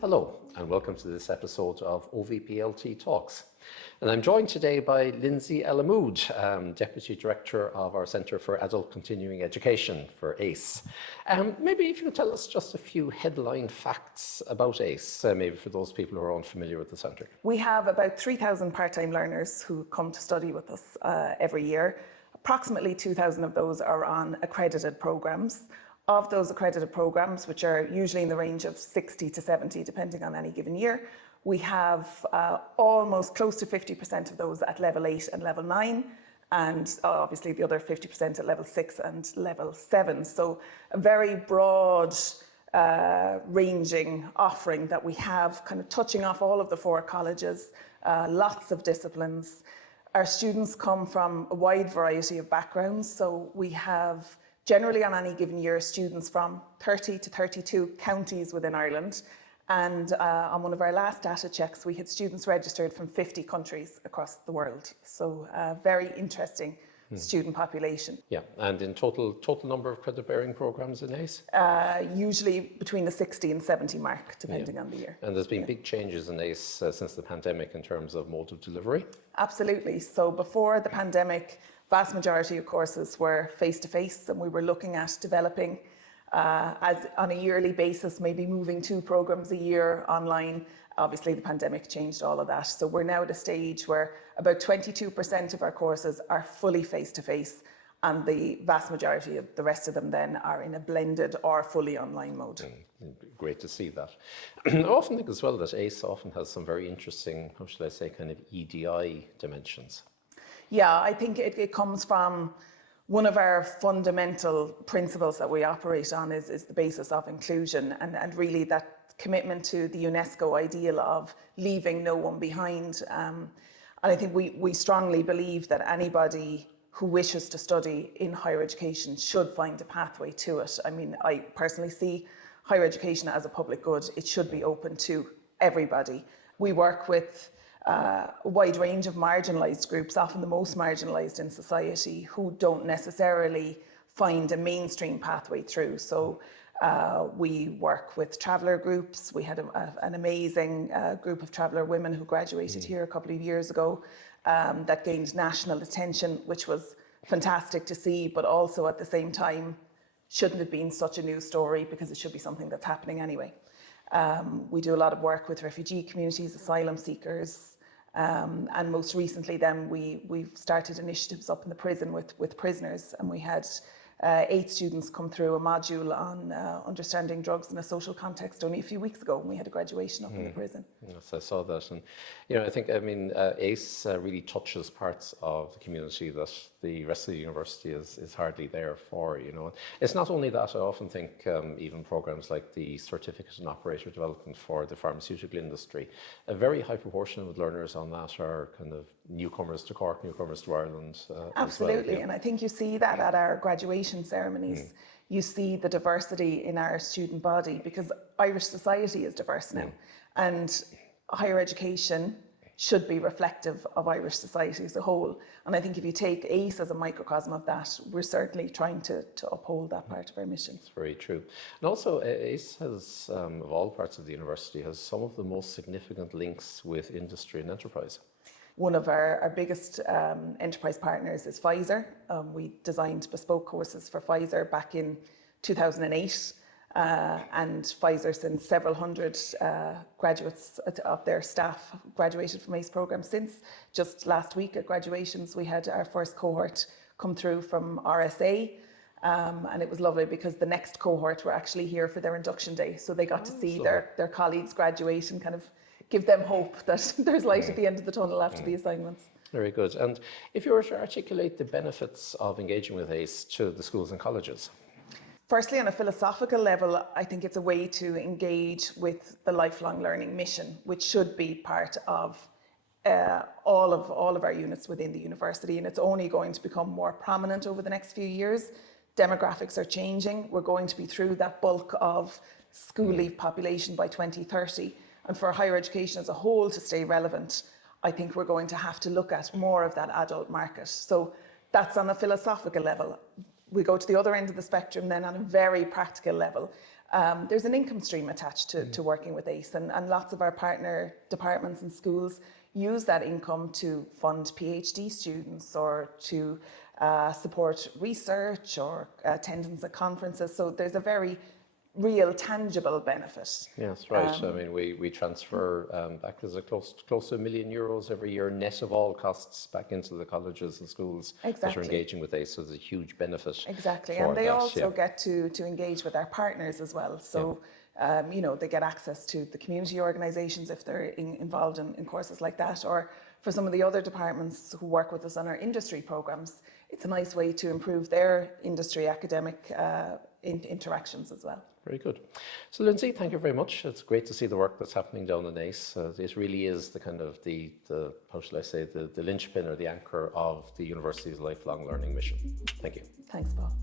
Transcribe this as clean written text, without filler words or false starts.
Hello, and welcome to this episode of OVPLT Talks. And I'm joined today by Lyndsey Amoud, Deputy Director of our Centre for Adult Continuing Education for ACE. Maybe if you could tell us just a few headline facts about ACE, maybe for those people who are unfamiliar with the centre. We have about 3,000 part-time learners who come to study with us every year. Approximately 2,000 of those are on accredited programmes. Of those accredited programmes, which are usually in the range of 60 to 70, depending on any given year, we have almost close to 50% of those at level 8 and level 9, and obviously the other 50% at level 6 and level 7. So a very broad ranging offering that we have, kind of touching off all of the 4 colleges, lots of disciplines. Our students come from a wide variety of backgrounds, so we have generally on any given year students from 30 to 32 counties within Ireland. And on one of our last data checks, we had students registered from 50 countries across the world. So very interesting student population. Yeah, and in total number of credit-bearing programmes in ACE? Usually between the 60 and 70 mark, depending on the year. And there's been big changes in ACE since the pandemic in terms of mode of delivery? Absolutely. So before the pandemic, vast majority of courses were face-to-face, and we were looking at developing as on a yearly basis, maybe moving 2 programs a year online. Obviously the pandemic changed all of that. So we're now at a stage where about 22% of our courses are fully face-to-face, and the vast majority of the rest of them then are in a blended or fully online mode. Great to see that. I often think as well that ACE often has some very interesting, how should I say, kind of EDI dimensions. Yeah, I think it comes from one of our fundamental principles that we operate on is the basis of inclusion, and really that commitment to the UNESCO ideal of leaving no one behind. And I think we strongly believe that anybody who wishes to study in higher education should find a pathway to it. I mean, I personally see higher education as a public good. It should be open to everybody. We work with a wide range of marginalised groups, often the most marginalised in society, who don't necessarily find a mainstream pathway through. So we work with traveller groups. We had an amazing group of traveller women who graduated here a couple of years ago that gained national attention, which was fantastic to see, but also at the same time shouldn't have been such a news story because it should be something that's happening anyway. We do a lot of work with refugee communities, asylum seekers, and most recently then we've started initiatives up in the prison with prisoners, and we had 8 students come through a module on understanding drugs in a social context only a few weeks ago, and we had a graduation up in the prison. Yes, I saw that, and I think ACE really touches parts of the community that the rest of the university is hardly there for. It's not only that. I often think even programs like the Certificate in Operator Development for the pharmaceutical industry, a very high proportion of learners on that are kind of newcomers to Cork, newcomers to Ireland. Absolutely, as well, and I think you see that at our graduation ceremonies. You see the diversity in our student body, because Irish society is diverse now, and higher education should be reflective of Irish society as a whole. And I think if you take ACE as a microcosm of that, we're certainly trying to uphold that part of our mission. It's very true. And also ACE has, of all parts of the university, has some of the most significant links with industry and enterprise. One of our biggest enterprise partners is Pfizer. We designed bespoke courses for Pfizer back in 2008. And Pfizer, since several hundred graduates of their staff graduated from ACE programs since. Just last week at graduations, we had our first cohort come through from RSA. And it was lovely because the next cohort were actually here for their induction day. So they got to see their colleagues graduate and kind of give them hope that there's light at the end of the tunnel after the assignments. Very good. And if you were to articulate the benefits of engaging with ACE to the schools and colleges? Firstly, on a philosophical level, I think it's a way to engage with the lifelong learning mission, which should be part of all of our units within the university, and it's only going to become more prominent over the next few years. Demographics are changing. We're going to be through that bulk of school leave population by 2030, and for higher education as a whole to stay relevant, I think we're going to have to look at more of that adult market. So that's on a philosophical level. We go to the other end of the spectrum then on a very practical level. There's an income stream attached to working with ACE, and lots of our partner departments and schools use that income to fund PhD students or to support research or attendance at conferences. So there's a very real, tangible benefit. Yes, right. I mean, we transfer back, is it close to €1 million every year, net of all costs, back into the colleges and schools that are engaging with ACE. So there's a huge benefit. Exactly, for and they that, also get to engage with our partners as well. So, you know, they get access to the community organisations if they're involved in courses like that, or for some of the other departments who work with us on our industry programmes, it's a nice way to improve their industry academic interactions as well. Very good. So Lyndsey, thank you very much. It's great to see the work that's happening down in ACE. It really is the kind of the how shall I say, the linchpin or the anchor of the university's lifelong learning mission. Thank you. Thanks, Paul.